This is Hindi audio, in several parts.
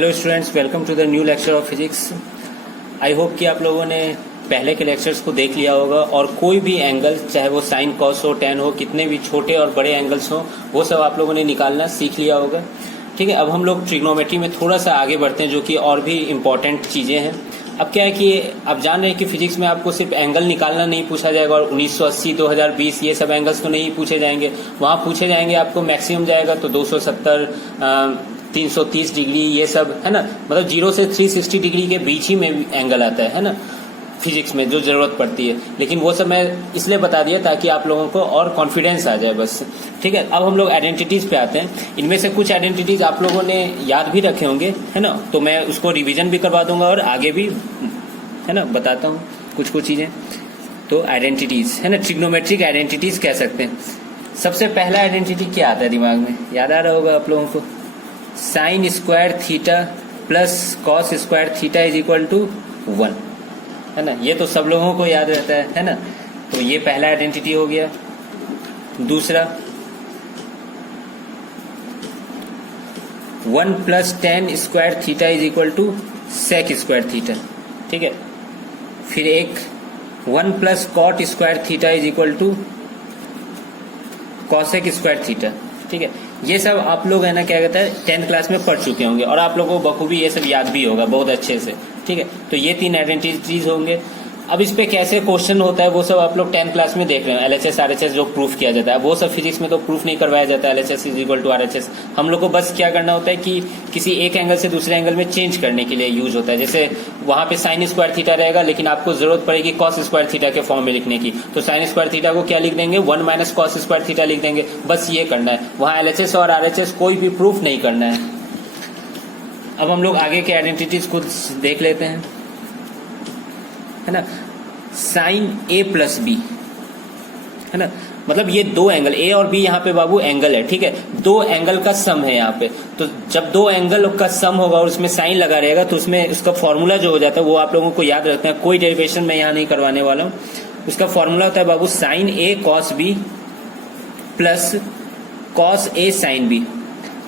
Hello students, welcome to the new lecture of physics. I hope कि आप लोगों ने पहले के लेक्चर्स को देख लिया होगा और कोई भी एंगल, चाहे वो साइन, कॉस हो, टेन हो, कितने भी छोटे और बड़े एंगल्स हो, वो सब आप लोगों ने निकालना सीख लिया होगा। ठीक है, अब हम लोग ट्रिग्नोमेट्री में थोड़ा सा आगे बढ़ते हैं, जो कि और भी इम्पॉर्टेंट चीज़ें हैं। अब क्या है कि आप जान रहे हैं कि फिजिक्स में आपको सिर्फ एंगल निकालना नहीं पूछा जाएगा और 1980, 2020 ये सब एंगल्स तो नहीं पूछे जाएंगे। वहाँ पूछे जाएंगे, आपको मैक्सिमम जाएगा तो 270, 330 डिग्री, ये सब है ना। मतलब 0 से 360 डिग्री के बीच ही में एंगल आता है ना फिजिक्स में, जो जरूरत पड़ती है। लेकिन वो सब मैं इसलिए बता दिया ताकि आप लोगों को और कॉन्फिडेंस आ जाए बस। ठीक है, अब हम लोग आइडेंटिटीज पे आते हैं। इनमें से कुछ आइडेंटिटीज आप लोगों ने याद भी रखे होंगे, है ना, तो मैं उसको रिवीजन भी करवा दूंगा और आगे भी, है ना, बताता हूँ कुछ चीजें। तो आइडेंटिटीज, है ना, ट्रिग्नोमेट्रिक आइडेंटिटीज कह सकते हैं। सबसे पहला आइडेंटिटी क्या आता है दिमाग में, याद आ रहा होगा आप लोगों को, sine square theta plus cos square theta is equal to 1, है ना। ये तो सब लोगों को याद रहता है ना। तो ये पहला आइडेंटिटी हो गया। दूसरा, 1 plus tan square theta is equal to sec square theta. ठीक है, फिर एक 1 plus cot square theta is equal to cosec square theta. ठीक है, ये सब आप लोग, है ना, क्या कहते हैं, 10th क्लास में पढ़ चुके होंगे और आप लोगों को बखूबी ये सब याद भी होगा बहुत अच्छे से। ठीक है, तो ये 3 आइडेंटिटीज होंगे। अब इस पे कैसे क्वेश्चन होता है वो सब आप लोग 10th क्लास में देख रहे हैं। एलएचएस आरएचएस जो प्रूफ किया जाता है, वो सब फिजिक्स में तो प्रूफ नहीं करवाया जाता है। LHS is equal to RHS हम लोग को बस क्या करना होता है कि किसी एक एंगल से दूसरे एंगल में चेंज करने के लिए यूज होता है। जैसे वहां पे साइन स्क्वायर थीटा रहेगा, लेकिन आपको जरूरत पड़ेगी कॉस स्क्वायर थीटा के फॉर्म में लिखने की, तो साइन स्क्वायर थीटा को क्या लिख देंगे, 1 माइनस कॉस स्क्वायर थीटा लिख देंगे। बस ये करना है, वहां एलएचएस और आरएचएस कोई भी प्रूफ नहीं करना है। अब हम लोग आगे के आइडेंटिटीज को देख लेते हैं, है ना। साइन ए प्लस बी, है ना, मतलब ये दो एंगल ए और बी यहाँ पे बाबू एंगल है। ठीक है, दो एंगल का सम है यहाँ पे। तो जब दो एंगल का सम होगा और उसमें साइन लगा रहेगा तो उसमें उसका फॉर्मूला जो हो जाता है वो आप लोगों को याद रखना है। कोई डेरिवेशन मैं यहाँ नहीं करवाने वाला हूँ। उसका फॉर्मूला होता है बाबू sign A cos B plus cos A sine B.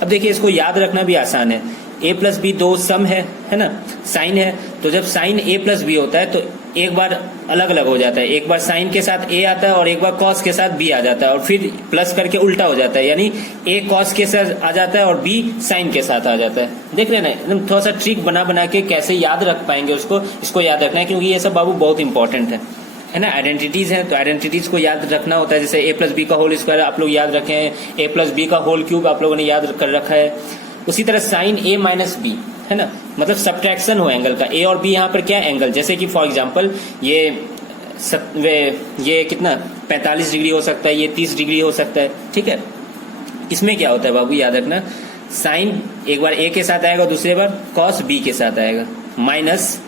अब देखिए, इसको याद रखना भी आसान है। ए प्लस बी दो सम है ना, साइन है। तो जब साइन ए प्लस बी होता है तो एक बार अलग अलग हो जाता है, एक बार साइन के साथ ए आता है और एक बार कॉस के साथ बी आ जाता है और फिर प्लस करके उल्टा हो जाता है, यानी ए कॉस के साथ आ जाता है और बी साइन के साथ आ जाता है। देख रहे हैं ना, एकदम थोड़ा सा ट्रिक बना के कैसे याद रख पाएंगे उसको, इसको याद रखना है क्योंकि ये सब बाबू बहुत इंपॉर्टेंट है ना। आइडेंटिटीज है तो आइडेंटिटीज को याद रखना होता है। जैसे ए प्लस बी का होल स्क्वायर आप लोग याद रखे हैं, ए प्लस बी का होल क्यूब आप लोगों ने याद कर रखा है। उसी तरह साइन ए माइनस बी, है ना, मतलब सब्ट्रैक्शन हो एंगल का। ए और बी यहाँ पर क्या एंगल, जैसे कि फॉर एग्जांपल ये कितना 45 डिग्री हो सकता है, ये 30 डिग्री हो सकता है। ठीक है, इसमें क्या होता है बाबू, याद रखना, साइन एक बार ए के साथ आएगा, दूसरे बार कॉस बी के साथ आएगा, माइनस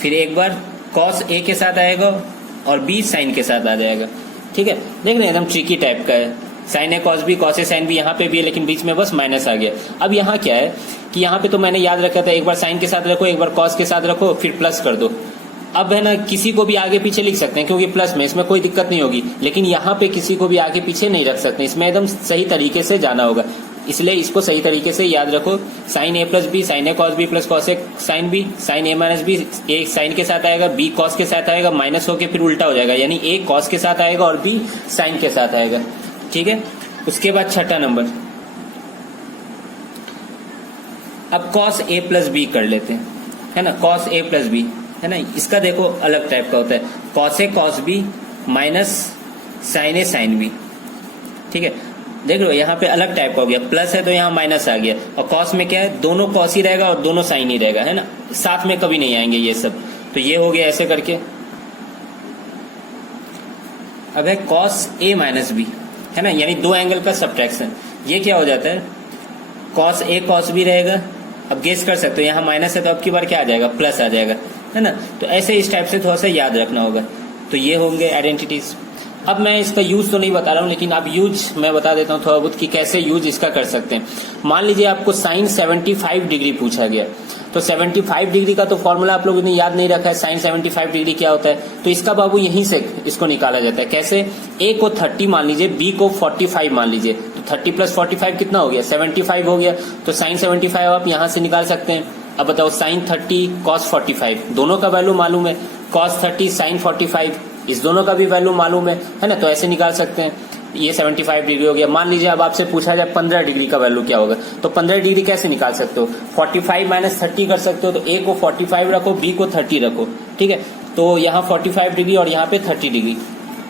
फिर एक बार कॉस ए के साथ आएगा और बी साइन के साथ आ जाएगा। ठीक है, देख रहे हैं, एकदम ट्रिकी टाइप का है। Sign A cos B, cos A sine B यहाँ पे भी है, लेकिन बीच में बस माइनस आ गया। अब यहाँ क्या है कि यहाँ पे तो मैंने याद रखा था, एक बार साइन के साथ रखो, एक बार कॉस के साथ रखो, फिर प्लस कर दो। अब है ना, किसी को भी आगे पीछे लिख सकते हैं क्योंकि प्लस में, इसमें कोई दिक्कत नहीं होगी। लेकिन यहाँ पे किसी को भी आगे पीछे नहीं रख सकते, इसमें एकदम सही तरीके से जाना होगा। इसलिए इसको सही तरीके से याद रखो। Sign A plus B, sign A cos B plus cos A sine B, sign A minus B, A sign के साथ आएगा, बी कॉस के साथ आएगा, माइनस होके फिर उल्टा हो जाएगा, यानी ए कॉस के साथ आएगा और बी साइन के साथ आएगा। ठीक है, उसके बाद छठा नंबर, अब कॉस ए प्लस बी कर लेते हैं, है ना। कॉस ए प्लस बी, है ना, इसका देखो अलग टाइप का होता है, cos A cos B minus sign A sine B. ठीक है, देख लो यहाँ पे अलग टाइप का हो गया, प्लस है तो यहाँ माइनस आ गया। और कॉस में क्या है, दोनों कॉस ही रहेगा और दोनों साइन ही रहेगा, है ना, साथ में कभी नहीं आएंगे ये सब। तो ये हो गया ऐसे करके। अब है कॉस ए माइनस बी, है ना, यानी दो एंगल का सब्ट्रैक्शन। ये क्या हो जाता है, कॉस ए कॉस बी रहेगा। अब गेस कर सकते हो, यहाँ माइनस है तो अब की बार क्या आ जाएगा, प्लस आ जाएगा, है ना। तो ऐसे इस टाइप से थोड़ा सा याद रखना होगा। तो ये होंगे आइडेंटिटीज। अब मैं इसका यूज तो नहीं बता रहा हूँ, लेकिन अब यूज मैं बता देता हूँ थोड़ा बहुत कि कैसे यूज इसका कर सकते हैं। मान लीजिए आपको साइन 75 डिग्री पूछा गया, तो 75 डिग्री का तो फॉर्मूला आप लोगों ने याद नहीं रखा है, साइन 75 डिग्री क्या होता है। तो इसका बाबू यहीं से इसको निकाला जाता है। कैसे, ए को 30 मान लीजिए, बी को 45 मान लीजिए, तो 30 प्लस 45 कितना हो गया, 75 हो गया। तो साइन 75 आप यहाँ से निकाल सकते हैं। अब बताओ sin 30 cos 45 दोनों का वैल्यू मालूम है, cos 30 sin 45 इस दोनों का भी वैल्यू मालूम है ना, तो ऐसे निकाल सकते हैं। ये 75 डिग्री हो गया। मान लीजिए अब आपसे पूछा जाए 15 डिग्री का वैल्यू क्या होगा, तो 15 डिग्री कैसे निकाल सकते हो, 45 माइनस 30 कर सकते हो, तो ए को 45 रखो, बी को 30 रखो, ठीक है। तो यहाँ 45 डिग्री और यहाँ पे 30 डिग्री,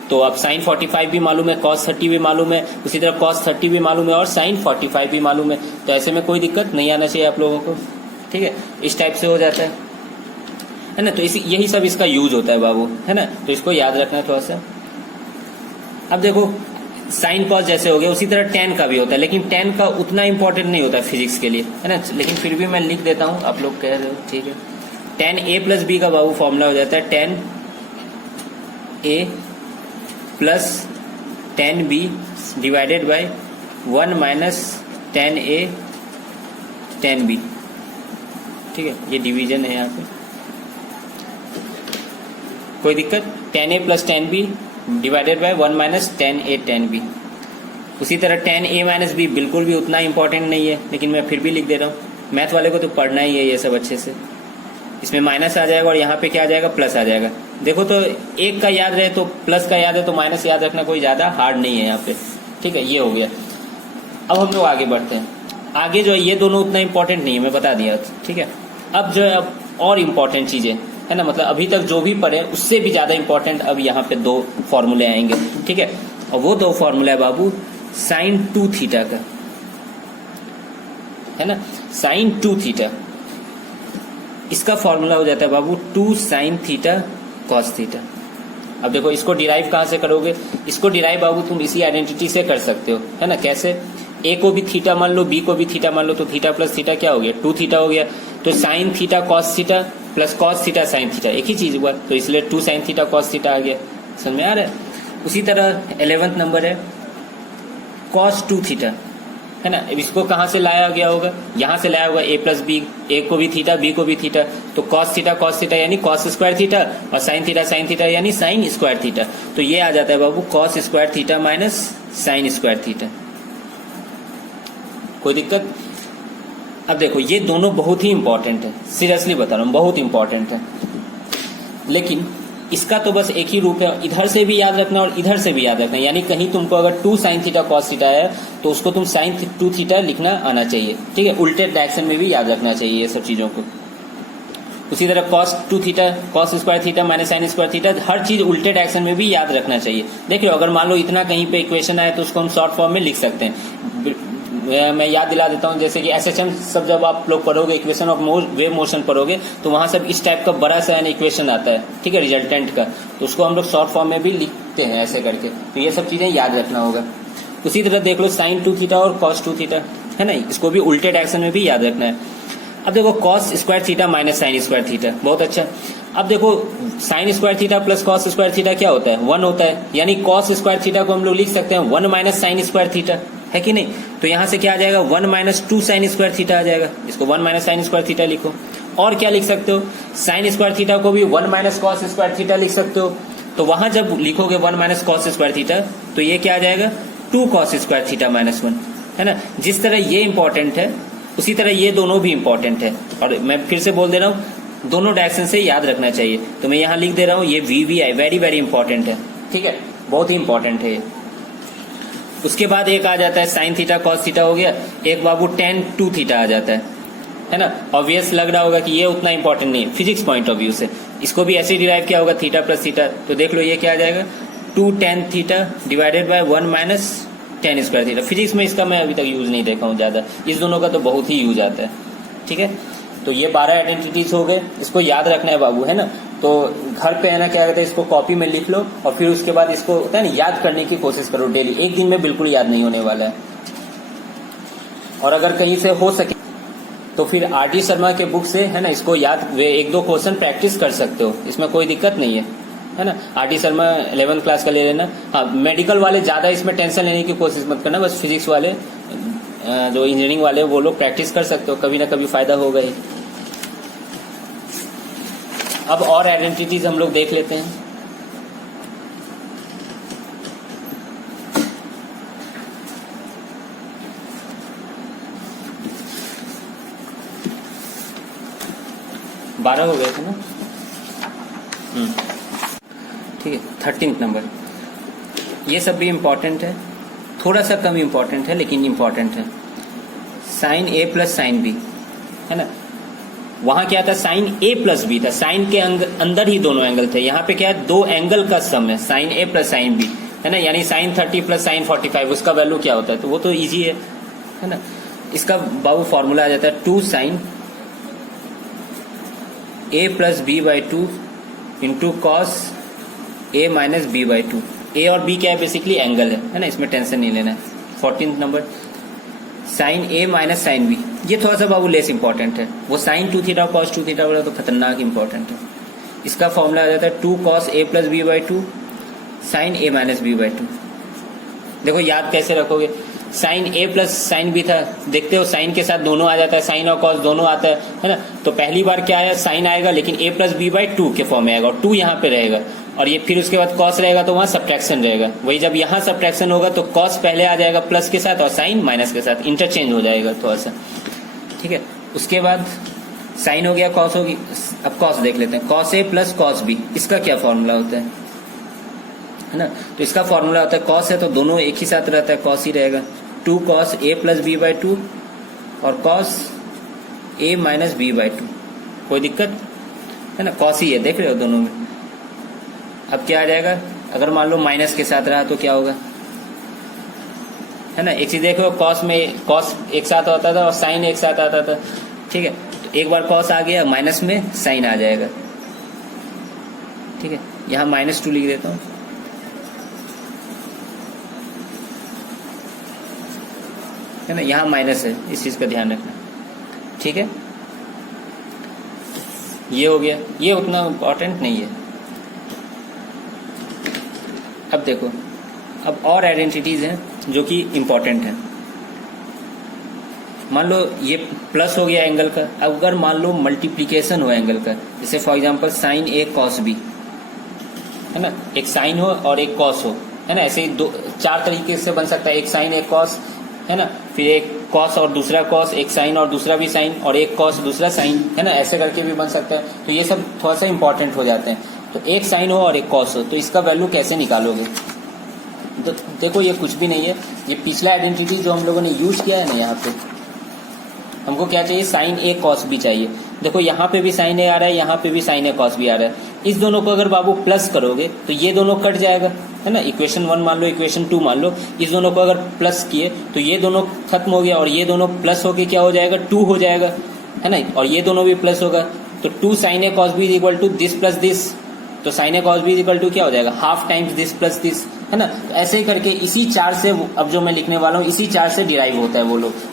तो अब साइन 45 भी मालूम है, cos 30 भी मालूम है, उसी तरह cos 30 भी मालूम है और साइन 45 भी मालूम है। तो ऐसे में कोई दिक्कत नहीं आना चाहिए आप लोगों को, ठीक है। इस टाइप से हो जाता है ना। तो यही सब इसका यूज होता है बाबू, है ना, तो इसको याद रखना है थोड़ा सा। अब देखो साइन कॉस जैसे हो गया, उसी तरह टेन का भी होता है, लेकिन टेन का उतना इंपॉर्टेंट नहीं होता फिजिक्स के लिए, है ना, लेकिन फिर भी मैं लिख देता हूं, आप लोग कह रहे हो, ठीक है। टेन ए प्लस बी का बाबू फॉर्मूला हो जाता है tan A plus tan B divided by 1 minus tan A tan B, ठीक है। ये डिवीजन है यहाँ पे, कोई दिक्कत, tan A plus tan B divided by 1 minus tan A tan B. उसी तरह टेन ए माइनस बी बिल्कुल भी उतना इंपॉर्टेंट नहीं है, लेकिन मैं फिर भी लिख दे रहा हूँ। मैथ वाले को तो पढ़ना ही है ये सब अच्छे से। इसमें माइनस आ जाएगा और यहाँ पे क्या आ जाएगा, प्लस आ जाएगा। देखो तो एक का याद रहे तो प्लस का याद है, तो माइनस याद रखना कोई ज्यादा हार्ड नहीं है यहाँ पे, ठीक है। ये हो गया। अब हम लोग आगे बढ़ते हैं। आगे जो है ये दोनों उतना इंपॉर्टेंट नहीं है, मैं बता दिया, ठीक है। अब जो है अब और इम्पोर्टेंट चीजें, है ना, मतलब अभी तक जो भी पढ़े उससे भी ज्यादा इंपॉर्टेंट अब यहाँ पे दो फॉर्मूले आएंगे, ठीक है। और वो दो फॉर्मूला है बाबू साइन 2 थीटा का, है ना, साइन 2 थीटा। इसका फॉर्मूला हो जाता है बाबू 2 साइन थीटा कॉस थीटा। अब देखो इसको डिराइव कहाँ से करोगे, इसको डिराइव बाबू तुम इसी आइडेंटिटी से कर सकते हो, है ना। कैसे, ए को भी थीटा मान लो, बी को भी थीटा मान लो, तो थीटा प्लस थीटा क्या हो गया, 2 थीटा हो गया। तो sine theta cos theta plus cos theta sine theta एक ही चीज हुआ, तो इसलिए 2 साइन थीटा कॉस थीटा आ गया। समझ में आ रहा है। उसी तरह 11वां नंबर है कॉस 2 थीटा, है ना। अब इसको कहाँ से लाया गया होगा, यहाँ से लाया होगा, ए प्लस बी, ए को भी थीटा बी को भी थीटा, तो कॉस थीटा यानी कॉस स्क्वायर थीटा, और साइन थीटा यानी साइन स्क्वायर थीटा। तो ये आ जाता है बाबू cos square theta minus sine square theta. कोई दिक्कत। अब देखो ये दोनों बहुत ही इंपॉर्टेंट है, सीरियसली बता रहा हूँ, बहुत इंपॉर्टेंट है। लेकिन इसका तो बस एक ही रूप है, इधर से भी याद रखना और इधर से भी याद रखना। यानी कहीं तुमको अगर 2 साइन थीटा कॉस थीटा है तो उसको तुम साइन 2 थीटा लिखना आना चाहिए, ठीक है। उल्टे डायरेक्शन में भी याद रखना चाहिए ये सब चीजों को। उसी तरह cos 2 theta cos square theta minus sine square theta, हर चीज उल्टे डायरेक्शन में भी याद रखना चाहिए। देखिए अगर मान लो इतना कहीं पे इक्वेशन आए तो उसको हम शॉर्ट फॉर्म में लिख सकते हैं। मैं याद दिला देता हूं, जैसे कि एसएचएम सब जब आप लोग पढ़ोगे, इक्वेशन ऑफ वेव मोशन पढ़ोगे, तो वहां सब इस टाइप का बड़ा सा इक्वेशन आता है, ठीक है, रिजल्टेंट का, तो उसको हम लोग शॉर्ट फॉर्म में भी लिखते हैं ऐसे करके। तो ये सब चीजें याद रखना होगा। उसी तरह देख लो साइन 2 थीटा और कॉस 2 थीटा, है ना, इसको भी उल्टे डायरेक्शन में भी याद रखना है। अब देखो cos square theta minus sine square theta, बहुत अच्छा। अब देखो sign square theta plus cos square theta क्या होता है, 1 होता है, यानी कॉस स्क्वायर थीटा को हम लोग लिख सकते हैं 1 माइनस साइन स्क्वायर थीटा, है कि नहीं। तो यहां से क्या आ जाएगा, 1 माइनस 2 साइन स्क्वायर थीटा आ जाएगा, इसको 1 माइनस साइन स्क्वायर थीटा लिखो। और क्या लिख सकते हो, साइन स्क्वायर थीटा को भी 1 माइनस कॉस स्क्वायर थीटा लिख सकते हो। तो वहां जब लिखोगे 1 माइनस कॉस स्क्वायर थीटा, तो ये क्या आ जाएगा 2 कॉस स्क्वायर थीटा माइनस 1, है ना। जिस तरह ये इंपॉर्टेंट है उसी तरह ये दोनों भी इंपॉर्टेंट है। और मैं फिर से बोल दे रहा हूँ, दोनों डायरेक्शन से याद रखना चाहिए। तो मैं यहाँ लिख दे रहा हूँ, ये VVI वेरी वेरी इंपॉर्टेंट है, ठीक है, बहुत ही इंपॉर्टेंट है। उसके बाद एक आ जाता है साइन थीटा कॉस थीटा हो गया, एक बाबू tan 2 थीटा आ जाता है ना। ऑब्वियस लग रहा होगा कि ये उतना इंपॉर्टेंट नहीं है फिजिक्स पॉइंट ऑफ व्यू से, इसको भी ऐसे डिराइव किया होगा थीटा प्लस थीटा। तो देख लो ये क्या आ जाएगा 2 tan theta divided by 1 minus tan square theta. Physics में इसका मैं अभी तक यूज नहीं देखा हूँ ज्यादा, इस दोनों का तो बहुत ही यूज आता है, ठीक है। तो ये 12 आइडेंटिटीज हो गए, इसको याद रखना है बाबू, है ना। तो घर पे है ना क्या कहते हैं, इसको कॉपी में लिख लो और फिर उसके बाद इसको होता है ना याद करने की कोशिश करो डेली। एक दिन में बिल्कुल याद नहीं होने वाला है। और अगर कहीं से हो सके तो फिर RD शर्मा के बुक से, है ना, इसको याद 1-2 क्वेश्चन प्रैक्टिस कर सकते हो, इसमें कोई दिक्कत नहीं है ना। RD शर्मा 11th क्लास का ले लेना। हाँ, मेडिकल वाले ज्यादा इसमें टेंशन लेने की कोशिश मत करना, बस फिजिक्स वाले जो इंजीनियरिंग वाले वो लोग प्रैक्टिस कर सकते हो, कभी ना कभी फायदा होगा ही। अब और आइडेंटिटीज हम लोग देख लेते हैं। 12 हो गए थे ना। ठीक है, 13th नंबर, ये सब भी इम्पोर्टेंट है, थोड़ा सा कम इम्पोर्टेंट है लेकिन इम्पोर्टेंट है। Sign A plus sine B, है ना, वहां क्या था, साइन ए प्लस बी था, साइन के अंदर ही दोनों एंगल थे। यहाँ पे क्या है, दो एंगल का सम है, sign A plus sine B, है ना, यानी साइन 30 प्लस साइन 45, उसका वैल्यू क्या होता है, तो वो तो इजी है ना। इसका बाबू फॉर्मूला आ जाता है 2 sine A plus B by 2 into cos A minus B by 2। A और बी क्या है, बेसिकली एंगल है ना, इसमें टेंशन नहीं लेना है। 14th number, sign A minus sine B, ये थोड़ा सा बाबू लेस इंपॉर्टेंट है, वो साइन 2 थीटा कॉस 2 थीटा वाला तो खतरनाक इंपॉर्टेंट है। इसका फॉर्मूला आ जाता है 2 cos A plus B by 2 sine A minus B by 2। देखो याद कैसे रखोगे, sine A plus sine B था, देखते हो साइन के साथ दोनों आ जाता है, साइन और कॉस दोनों आता है ना, तो पहली बार क्या आया, साइन आएगा लेकिन ए प्लस बी बाई 2 के फॉर्म में आएगा और 2 यहाँ पे रहेगा, और ये फिर उसके बाद कॉस रहेगा तो वहां सब्ट्रैक्शन रहेगा। वही जब यहाँ सब्ट्रैक्शन होगा तो कॉस पहले आ जाएगा प्लस के साथ और साइन माइनस के साथ, इंटरचेंज हो जाएगा थोड़ा सा। ठीक है, उसके बाद साइन हो गया, कॉस होगी, अब कॉस देख लेते हैं, cos A plus cos B, इसका क्या फॉर्मूला होता है ना, तो इसका फॉर्मूला होता है, कॉस है तो दोनों एक ही साथ रहता है, कॉस ही रहेगा, 2 cos A plus B by 2 और cos A minus B by 2। कोई दिक्कत है ना, कॉस ही है, देख रहे हो दोनों में। अब क्या आ जाएगा, अगर मान लो माइनस के साथ रहा तो क्या होगा, है ना, एक चीज देखो, कॉस में कॉस एक साथ आता था और साइन एक साथ आता था। ठीक है, तो एक बार कॉस आ गया, माइनस में साइन आ जाएगा। ठीक है, यहां -2 लिख देता हूं, है ना, यहां माइनस है, इस चीज का ध्यान रखना। ठीक है, ये हो गया, ये उतना इम्पोर्टेंट नहीं है। अब देखो, अब और आइडेंटिटीज हैं जो कि इम्पोर्टेंट हैं। मान लो ये प्लस हो गया एंगल का, अब अगर मान लो मल्टीप्लीकेशन हो एंगल का, जैसे for example sine A cos B, है ना, एक साइन हो और एक कॉस हो, है ना, ऐसे ही 4 तरीके से बन सकता है, एक साइन एक कॉस, है ना, फिर एक कॉस और दूसरा कॉस, एक साइन और दूसरा भी साइन, और एक कॉस दूसरा साइन, है ना, ऐसे करके भी बन सकता है। तो ये सब थोड़ा सा इंपॉर्टेंट हो जाते हैं। तो एक साइन हो और एक कॉस हो, तो इसका वैल्यू कैसे निकालोगे, तो देखो ये कुछ भी नहीं है, ये पिछला आइडेंटिटी जो हम लोगों ने यूज किया है ना, यहाँ पे हमको क्या चाहिए, साइन ए कॉस बी चाहिए। देखो यहाँ पे भी साइन ए आ रहा है, यहाँ पे भी साइन ए कॉस बी आ रहा है, इस दोनों को अगर बाबू प्लस करोगे तो ये दोनों कट जाएगा, है ना, इक्वेशन 1 मान लो, इक्वेशन 2 मान लो, इस दोनों को अगर प्लस किए तो ये दोनों खत्म हो गया और ये दोनों प्लस होके क्या हो जाएगा, 2 हो जाएगा, है ना, और ये दोनों भी प्लस होगा, तो 2 sine A cos B is equal to this plus this, तो sine A cos B is equal to क्या हो जाएगा, half times this plus this, है ना। तो ऐसे ही करके इसी 4 से, अब जो मैं लिखने वाला हूँ इसी 4 से डिराइव होता है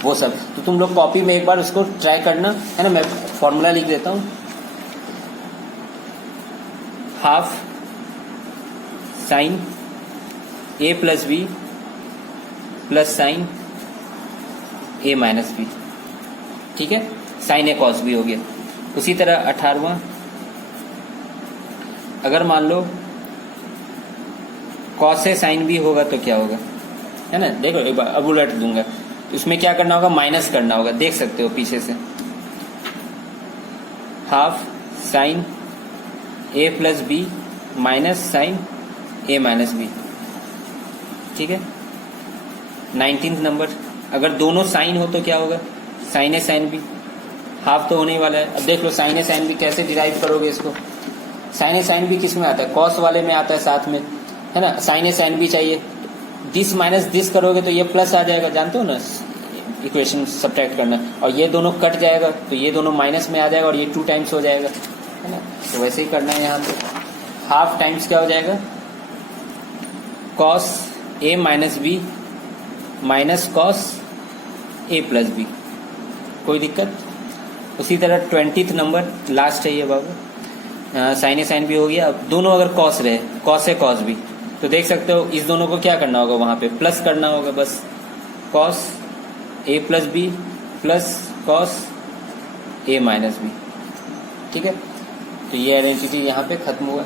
वो सब, तो तुम लोग कॉपी में एक बार उसको ट्राई करना, है ना। मैं फॉर्मूला लिख देता हूँ, half sine A plus B plus sign A minus B, ठीक है, साइन ए कॉस बी हो गया। उसी तरह 18वां, अगर मान लो कॉस से साइन बी होगा तो क्या होगा, है ना, देखो एक बार अब उलट दूंगा, इसमें क्या करना होगा, माइनस करना होगा, देख सकते हो पीछे से, half sine A plus B minus sign A minus B, ठीक है। 19th नंबर, अगर दोनों साइन हो तो क्या होगा, साइन ए साइन बी, हाफ तो होने ही वाला है। अब देख लो साइन ए साइन बी कैसे डिराइव करोगे इसको, साइन ए साइन बी किस में आता है, कॉस वाले में आता है साथ में, है ना, साइन ए साइन बी चाहिए, दिस माइनस दिस करोगे तो ये प्लस आ जाएगा, जानते हो ना इक्वेशन सब्ट्रैक्ट करना, और ये दोनों कट जाएगा तो ये दोनों माइनस में आ जाएगा और ये 2 टाइम्स हो जाएगा, है ना। तो वैसे ही करना है यहाँ पे, हाफ टाइम्स क्या हो जाएगा, cos A minus B minus cos A plus B, कोई दिक्कत। उसी तरह 20th नंबर, लास्ट है ये बाबू, साइन ए साइन बी हो गया। अब दोनों अगर कॉस रहे, कॉस ए कॉस बी, तो देख सकते हो इस दोनों को क्या करना होगा, वहां पे प्लस करना होगा, बस cos A plus B plus cos A minus B, ठीक है। तो ये आइडेंटिटी यहाँ पे खत्म हुआ।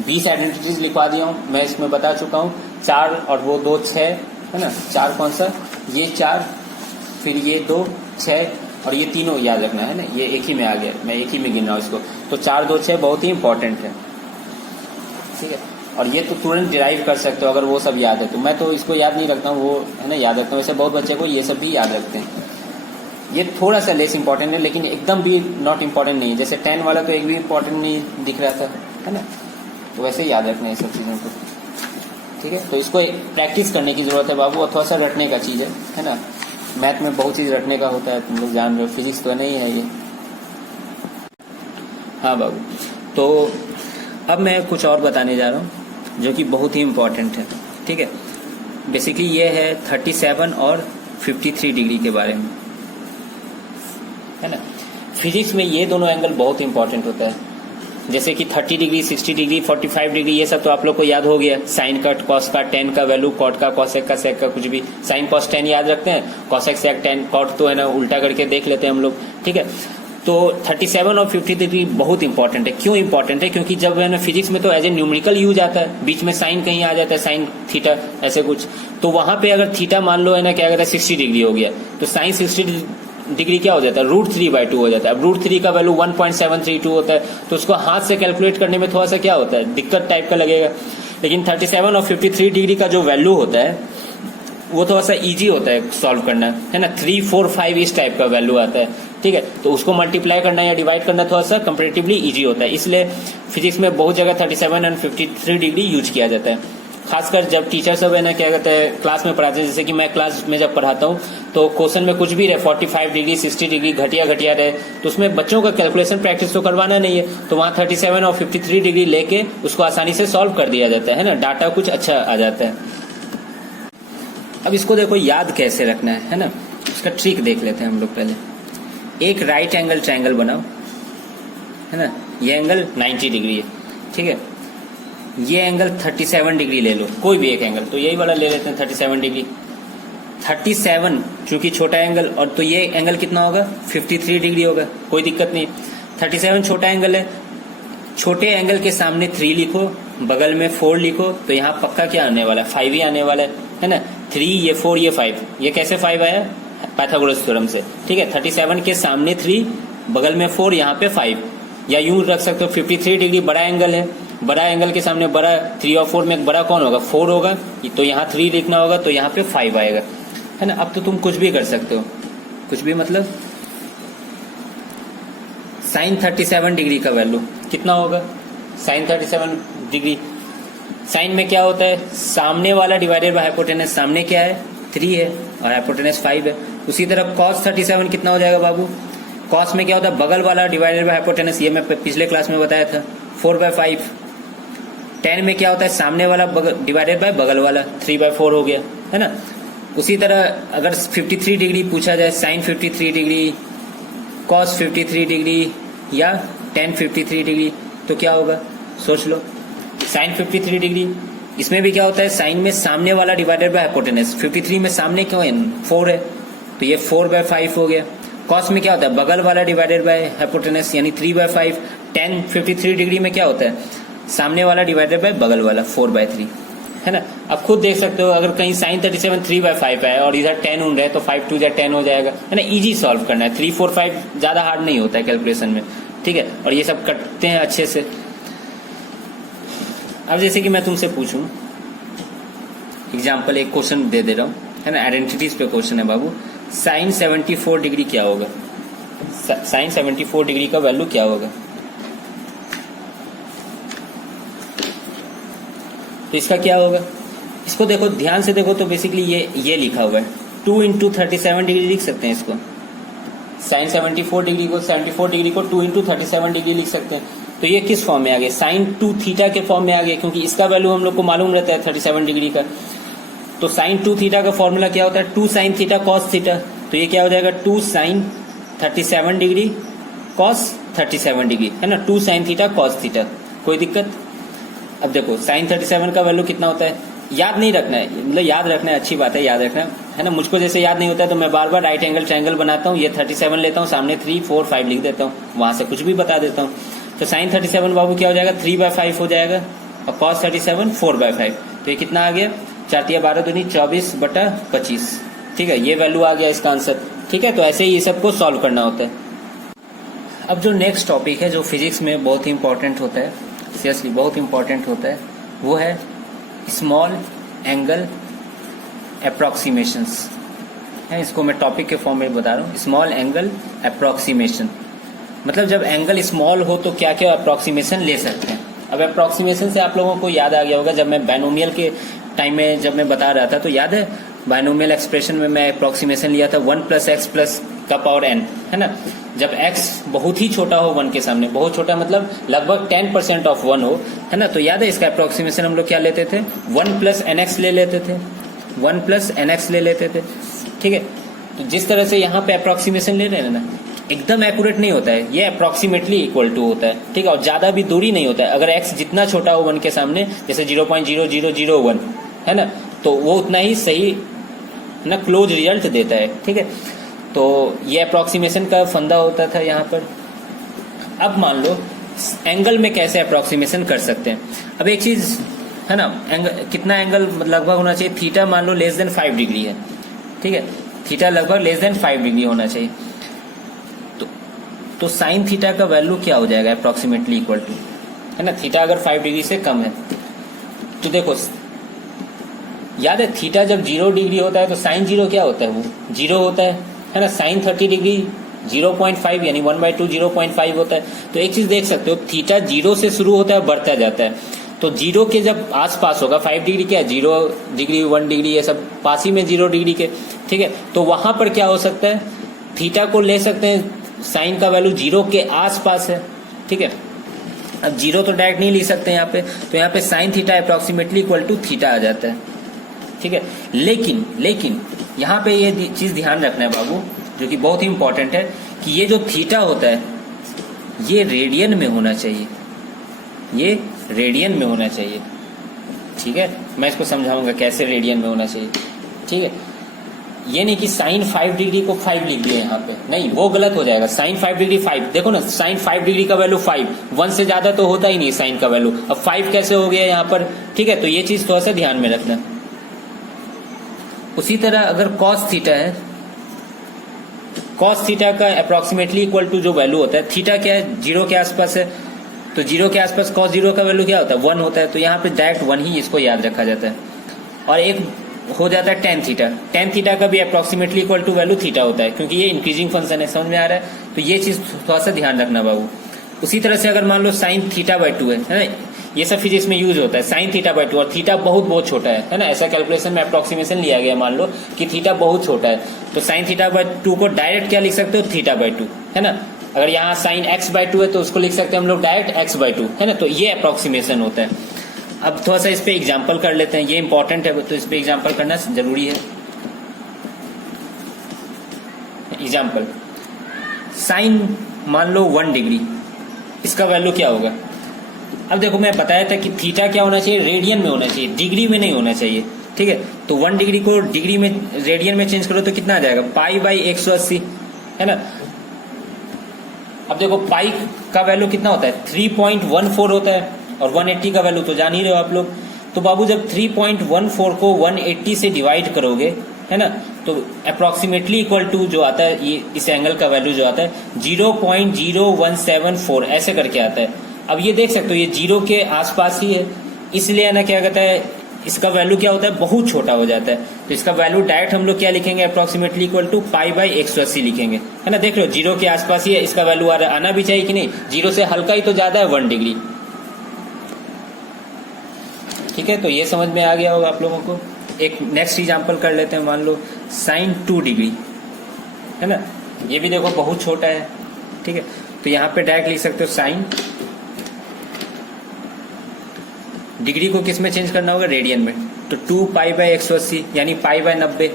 20 आइडेंटिटीज लिखवा दिया हूँ मैं, इसमें बता चुका हूँ, 4 और वो 2 6, है ना, 4 कौन सा, ये 4, फिर ये 2 6, और ये तीनों याद रखना है ना, ये एक ही में आ गया, मैं एक ही में गिन रहा हूँ इसको। तो 4 2 6 बहुत ही इंपॉर्टेंट है, ठीक है। और ये तो तुरंत डिराइव कर सकते हो अगर वो सब याद है तो। मैं तो इसको याद नहीं रखता हूँ, वो है ना याद रखता हूँ। वैसे बहुत बच्चे को ये सब भी याद रखते हैं। ये थोड़ा सा लेस इंपॉर्टेंट है लेकिन एकदम भी नॉट इम्पॉर्टेंट नहीं है। जैसे 10 वाला तो एक भी इम्पॉर्टेंट नहीं दिख रहा था, है ना। तो वैसे ही याद रखना है ये सब चीज़ों को, ठीक है। तो इसको प्रैक्टिस करने की जरूरत है बाबू, और थोड़ा सा रटने का चीज़ है ना। मैथ में बहुत चीज़ रटने का होता है, तुम लोग जान रहे हो। फिजिक्स तो नहीं है ये। हाँ बाबू, तो अब मैं कुछ और बताने जा रहा हूँ जो कि बहुत ही इम्पोर्टेंट है, ठीक है। बेसिकली ये है 37 और 53 डिग्री के बारे में, है ना। फिजिक्स में ये दोनों एंगल बहुत इंपॉर्टेंट होता है। जैसे कि 30 डिग्री, 60 डिग्री, 45 डिग्री, ये सब तो आप लोग को याद हो गया। साइन का, कॉस का, टेन का वैल्यू, कॉट का, कॉसेक का, सेक का, कुछ भी। साइन कॉस टेन याद रखते हैं, कॉसेक सेक टेन, कॉट तो है ना उल्टा करके देख लेते हैं हम लोग, ठीक है। तो 37 और 50 डिग्री बहुत इंपॉर्टेंट है। क्यों इंपॉर्टेंट है? क्योंकि जब है ना फिजिक्स में तो एज ए न्यूमेरिकल यूज आता है, बीच में साइन कहीं आ जाता है, साइन थीटा ऐसे कुछ। तो वहां पे अगर थीटा मान लो है ना क्या कहता है 60 डिग्री हो गया, तो साइन 60 डिग्री क्या हो जाता है, √3/2 हो जाता है। अब √3 का वैल्यू 1.732 होता है, तो उसको हाथ से कैलकुलेट करने में थोड़ा सा क्या होता है, दिक्कत टाइप का लगेगा। लेकिन 37 और 53 डिग्री का जो वैल्यू होता है वो थोड़ा सा इजी होता है सॉल्व करना, है ना। 3, 4, 5 इस टाइप का वैल्यू आता है, ठीक है। तो उसको मल्टीप्लाई करना या डिवाइड करना थोड़ा सा कंपैरेटिवली इजी होता है। इसलिए फिजिक्स में बहुत जगह 37 और 53 डिग्री यूज किया जाता है। खासकर जब टीचर सब है ना क्या कहते हैं क्लास में पढ़ाते हैं, जैसे कि मैं क्लास में जब पढ़ाता हूँ तो क्वेश्चन में कुछ भी रहे 45 डिग्री, 60 डिग्री, घटिया रहे, तो उसमें बच्चों का कैलकुलेशन प्रैक्टिस तो करवाना नहीं है। तो वहाँ 37 और 53 डिग्री लेके उसको आसानी से सॉल्व कर दिया जाता है ना, डाटा कुछ अच्छा आ जाता है। अब इसको देखो याद कैसे रखना है ना, उसका ट्रिक देख लेते हैं हम लोग पहले। एक राइट एंगल ट्रायंगल बनाओ, है ना। ये एंगल 90 डिग्री है, ठीक है। ये एंगल 37 डिग्री ले लो, कोई भी एक एंगल, तो यही वाला ले लेते हैं 37 डिग्री। 37 चूंकि छोटा एंगल, और तो ये एंगल कितना होगा 53 डिग्री होगा, कोई दिक्कत नहीं। 37 छोटा एंगल है, छोटे एंगल के सामने 3 लिखो, बगल में 4 लिखो, तो यहाँ पक्का क्या आने वाला है, 5 ही आने वाला है ना। 3, ये 4, ये 5, ये कैसे 5 आया, पाइथागोरस थ्योरम से, ठीक है। 37 के सामने 3, बगल में 4, यहाँ पे 5, या यूं रख सकते हो 53 डिग्री बड़ा एंगल है, बड़ा एंगल के सामने बड़ा 3 और 4 में बड़ा कौन होगा, 4 होगा, तो यहाँ 3 लिखना होगा, तो यहाँ पे 5 आएगा, है ना। अब तो तुम कुछ भी कर सकते हो, कुछ भी मतलब साइन 37 डिग्री का वैल्यू कितना होगा, साइन 37 डिग्री, साइन में क्या होता है, सामने वाला डिवाइडेड बाय हाइपोटेनस, सामने क्या है 3 है और हाइपोटेनस 5 है। उसी तरह कॉस 37 कितना हो जाएगा बाबू, कॉस में क्या होता है, बगल वाला डिवाइडेड बाय हाइपोटेनस, ये मैं पिछले क्लास में बताया था 4/5। टेन में क्या होता है, सामने वाला डिवाइडेड बाय बगल वाला, 3/4 हो गया, है ना। उसी तरह अगर 53 डिग्री पूछा जाए, साइन 53 डिग्री, कॉस 53 डिग्री या टेन 53 डिग्री, तो क्या होगा सोच लो। साइन 53 डिग्री, इसमें भी क्या होता है, साइन में सामने वाला डिवाइडेड बाय हाइपोटेनस, 53 में सामने क्यों है 4 है, तो ये 4/5 हो गया। कॉस में क्या होता है, बगल वाला डिवाइडेड बाय हाइपोटेनस यानी 3/5। टेन 53 डिग्री में क्या होता है, सामने वाला डिवाइडेड बाय बगल वाला 4/3, है ना। अब खुद देख सकते हो, अगर कहीं साइन 37 3/5 है और इधर 10 उन रहे तो 5 2 10 हो जाएगा, है ना। इजी सॉल्व करना है, 3 4 5 ज्यादा हार्ड नहीं होता है कैलकुलेशन में, ठीक है। और ये सब करते हैं अच्छे से। अब जैसे कि मैं तुमसे पूछूं एग्जाम्पल, एक क्वेश्चन दे रहा हूं, है ना, आइडेंटिटीज पे क्वेश्चन है बाबू। साइन 74 डिग्री क्या होगा, साइन 74 डिग्री का वैल्यू क्या होगा, तो इसका क्या होगा, इसको देखो ध्यान से देखो, तो बेसिकली ये लिखा हुआ है 2 × 37 डिग्री लिख सकते हैं इसको। साइन 74 डिग्री को 2 × 37 डिग्री लिख सकते हैं। तो ये किस फॉर्म में आ गया, साइन 2 थीटा के फॉर्म में आ गया, क्योंकि इसका वैल्यू हम लोग को मालूम रहता है 37 डिग्री का। तो साइन 2 थीटा का फॉर्मूला क्या होता है, 2 साइन थीटा कॉस थीटा, तो ये क्या हो जाएगा 2 साइन 37 डिग्री कॉस 37 डिग्री, है ना। 2 साइन थीटा कॉस थीटा, कोई दिक्कत। अब देखो साइन 37 का वैल्यू कितना होता है, याद नहीं रखना है, मतलब याद रखना है, अच्छी बात है याद रखना है ना। मुझको जैसे याद नहीं होता है तो मैं बार बार राइट एंगल ट्रायंगल बनाता हूँ, ये 37 लेता हूँ, सामने 3 4 5 लिख देता हूँ, वहां से कुछ भी बता देता हूँ। तो साइन 37 बाबू क्या हो जाएगा 3/5 हो जाएगा, और कॉस 37 4/5, तो ये कितना आ गया 4 × 12 = 24/25, ठीक है। ये वैल्यू आ गया इसका आंसर ठीक है, तो ऐसे ही ये सबको सॉल्व करना होता है। अब जो नेक्स्ट टॉपिक है जो फिजिक्स में बहुत ही इंपॉर्टेंट होता है, सीरियसली बहुत इंपॉर्टेंट होता है, वो है स्मॉल एंगल अप्रॉक्सीमेशंस है। इसको मैं टॉपिक के फॉर्म में बता रहा हूँ, स्मॉल एंगल अप्रॉक्सीमेशन। मतलब जब एंगल स्मॉल हो तो क्या क्या अप्रॉक्सीमेशन ले सकते हैं। अब अप्रॉक्सीमेशन से आप लोगों को याद आ गया होगा, जब मैं बायनोमियल के टाइम में जब मैं बता रहा था तो याद है बायनोमियल एक्सप्रेशन में मैं अप्रॉक्सीमेशन लिया था 1 + x का पावर n, है ना। जब x बहुत ही छोटा हो 1 के सामने, बहुत छोटा मतलब लगभग 10% ऑफ 1 हो, है ना, तो याद है इसका अप्रॉक्सीमेशन हम लोग क्या लेते थे, 1 + nx ले लेते थे, 1 + nx ले लेते थे। ठीक है, तो जिस तरह से यहाँ पे अप्रॉक्सीमेशन ले रहे हैं ना, एकदम एक्यूरेट नहीं होता है, ये अप्रॉक्सीमेटली इक्वल टू होता है। ठीक है, और ज्यादा भी दूरी नहीं होता है। अगर x जितना छोटा हो 1 के सामने, जैसे 0.0001, है ना, तो वो उतना ही सही ना क्लोज रिजल्ट देता है। ठीक है, तो ये अप्रॉक्सीमेशन का फंदा होता था यहाँ पर। अब मान लो एंगल में कैसे अप्रॉक्सीमेशन कर सकते हैं। अब एक चीज है ना, कितना एंगल लगभग होना चाहिए, थीटा मान लो लेस देन 5 डिग्री है। ठीक है, थीटा लगभग लेस देन 5 डिग्री होना चाहिए। तो साइन थीटा का वैल्यू क्या हो जाएगा, अप्रॉक्सीमेटली इक्वल टू, है ना, थीटा अगर 5 डिग्री से कम है तो देखो याद है थीटा जब 0 डिग्री होता है तो साइन 0 क्या होता है, वो 0 होता है ना। साइन 30 डिग्री 0.5 यानी 1/2 0.5 होता है। तो एक चीज देख सकते हो, थीटा 0 से शुरू होता है बढ़ता जाता है, तो 0 के जब आसपास होगा, 5 डिग्री क्या है, 0 डिग्री 1 डिग्री ये सब पास ही में 0 डिग्री के। ठीक है, तो वहां पर क्या हो सकता है, थीटा को ले सकते हैं, साइन का वैल्यू 0 के आसपास है। ठीक है, अब 0 तो डायरेक्ट नहीं ले सकते यहाँ पे, तो यहाँ पे sine theta approximately equal to theta आ जाता है। ठीक है, लेकिन यहाँ पे ये चीज ध्यान रखना है बाबू, जो कि बहुत ही इंपॉर्टेंट है, कि ये जो थीटा होता है ये रेडियन में होना चाहिए, ये रेडियन में होना चाहिए। ठीक है, मैं इसको समझाऊंगा कैसे रेडियन में होना चाहिए। ठीक है, ये नहीं कि साइन 5 डिग्री को 5 लिख दिया यहाँ पे, नहीं, वो गलत हो जाएगा। साइन 5 डिग्री 5, देखो ना, साइन 5 डिग्री का वैल्यू 5, 1 से ज्यादा तो होता ही नहीं साइन का वैल्यू, अब 5 कैसे हो गया यहाँ पर। ठीक है, तो ये चीज थोड़ा सा ध्यान में रखना। उसी तरह अगर कॉस थीटा है, कॉस थीटा का अप्रोक्सीमेटली इक्वल टू जो वैल्यू होता है, थीटा क्या है, 0 के आसपास है, तो 0 के आसपास कॉस 0 का वैल्यू क्या होता है, 1 होता है, तो यहाँ पे डायरेक्ट 1 ही इसको याद रखा जाता है। और एक हो जाता है टेन थीटा, टेन थीटा का भी approximately equal to value theta होता है, क्योंकि ये इंक्रीजिंग फंक्शन है, समझ में आ रहा है, तो ये चीज थोड़ा सा ध्यान रखना बाबू। उसी तरह से अगर मान लो साइन थीटा/2 है ना, ये सब फिजिक्स में यूज होता है, साइन थीटा/2, और थीटा बहुत बहुत छोटा है ना, ऐसा कैलकुलेशन में अप्रोक्सीमेशन लिया गया, मान लो कि थीटा बहुत छोटा है, तो साइन थीटा/2 को डायरेक्ट क्या लिख सकते हो, थीटा/2, है ना। अगर यहाँ साइन x/2 है तो उसको लिख सकते हैं हम लोग डायरेक्ट x/2, है ना, तो ये अप्रोक्सीमेशन होता है। अब थोड़ा सा इस पे एग्जांपल कर लेते हैं, ये इंपॉर्टेंट है तो इस पे एग्जांपल करना जरूरी है। एग्जांपल, साइन मान लो 1 डिग्री, इसका वैल्यू क्या होगा। अब देखो मैं बताया था कि थीटा क्या होना चाहिए, रेडियन में होना चाहिए, डिग्री में नहीं होना चाहिए। ठीक है, तो 1 डिग्री को डिग्री में रेडियन में चेंज करो तो कितना आ जाएगा, π/180, है ना। अब देखो पाई का वैल्यू कितना होता है, 3.14 होता है, और 180 का वैल्यू तो जान ही रहे हो आप लोग। तो बाबू जब 3.14 को 180 से डिवाइड करोगे, है ना, तो अप्रोक्सीमेटली इक्वल टू जो आता है, ये इस एंगल का वैल्यू जो आता है 0.0174 ऐसे करके आता है। अब ये देख सकते हो ये 0 के आसपास ही है, इसलिए ना क्या कहता है, इसका वैल्यू क्या होता है, बहुत छोटा हो जाता है, तो इसका वैल्यू डायरेक्ट हम लोग क्या लिखेंगे, अप्रोक्सीमेटली इक्वल टू π/180 लिखेंगे, है ना। देख लो 0 के आसपास ही है, इसका वैल्यू आना भी चाहिए कि नहीं, 0 से हल्का ही तो ज्यादा है 1 डिग्री। ठीक है, तो ये समझ में आ गया होगा आप लोगों को। एक नेक्स्ट एग्जांपल कर लेते हैं, मान लो साइन 2 डिग्री, है ना, ये भी देखो बहुत छोटा है। ठीक है, तो यहाँ पे डायरेक्ट लिख सकते हो साइन, डिग्री को किस में चेंज करना होगा, रेडियन में, तो 2π/180 यानी π/90,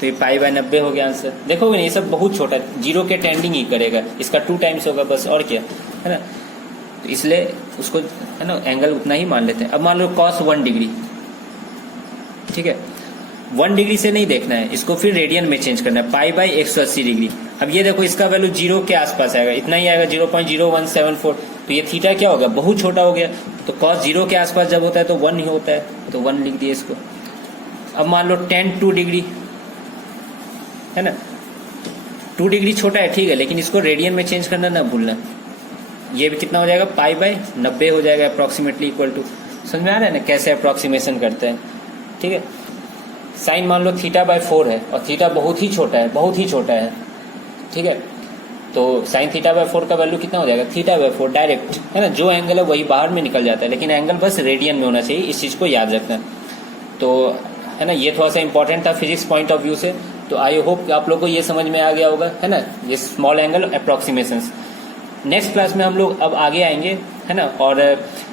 तो ये π/90 हो गया आंसर। देखोगे ये सब बहुत छोटा है, 0 के टेंडिंग ही करेगा, इसका 2 टाइम्स होगा बस, और क्या, है ना। तो इसलिए उसको, है ना, एंगल उतना ही मान लेते हैं। अब मान लो cos 1 डिग्री, ठीक है, 1 डिग्री से नहीं देखना है, इसको फिर रेडियन में चेंज करना है, π/180 डिग्री। अब ये देखो इसका वैल्यू 0 के आसपास आएगा, इतना ही आएगा 0.0174, तो ये थीटा क्या होगा, बहुत छोटा हो गया, तो cos 0 के आसपास जब होता है तो 1 ही होता है, तो 1 लिख दिए इसको। अब मान लो tan 2 डिग्री, है ना, 2 डिग्री छोटा है ठीक है, लेकिन इसको रेडियन में चेंज करना ना भूलना। ये भी कितना हो जाएगा, π/90 हो जाएगा अप्रोक्सीमेटली इक्वल टू। समझ में आ रहा है ना कैसे अप्रोक्सीमेशन करते हैं, ठीक है। साइन मान लो θ/4 है और थीटा बहुत ही छोटा है, बहुत ही छोटा है, ठीक है। तो साइन θ/4 का वैल्यू कितना हो जाएगा, θ/4 डायरेक्ट, है ना। जो एंगल है वही बाहर में निकल जाता है, लेकिन एंगल बस रेडियन में होना चाहिए, इस चीज को याद रखना। तो है ना, ये थोड़ा सा इंपॉर्टेंट था फिजिक्स पॉइंट ऑफ व्यू से। तो आई होप आप लोग को ये समझ में आ गया होगा, है ना, ये small angle approximations. Next class में हम लोग अब आगे आएंगे, है ना, और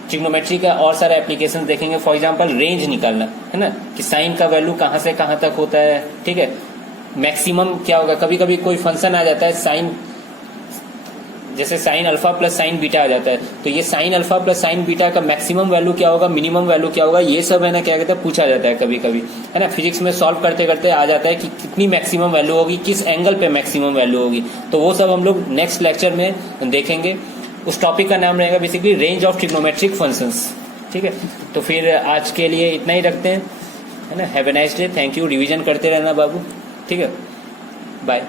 ट्रिग्नोमेट्री का और सारा एप्लीकेशन देखेंगे। फॉर एग्जांपल रेंज निकालना, है ना, कि साइन का वैल्यू कहाँ से कहाँ तक होता है, ठीक है। मैक्सिमम क्या होगा, कभी कभी कोई फंक्शन आ जाता है साइन, जैसे sine alpha plus sine beta आ जाता है, तो ये sine alpha plus sine beta का मैक्सिमम वैल्यू क्या होगा, मिनिमम वैल्यू क्या होगा, ये सब है ना क्या कहते हैं पूछा जाता है कभी कभी, है ना। फिजिक्स में सॉल्व करते करते आ जाता है कि कितनी मैक्सिमम वैल्यू होगी, किस एंगल पे मैक्सिमम वैल्यू होगी। तो वो सब हम लोग नेक्स्ट लेक्चर में देखेंगे। उस टॉपिक का नाम रहेगा basically range of trigonometric functions, ठीक है। तो फिर आज के लिए इतना ही रखते हैं, है ना। Have a nice day, thank you. Revision करते रहना बाबू, ठीक है, बाय।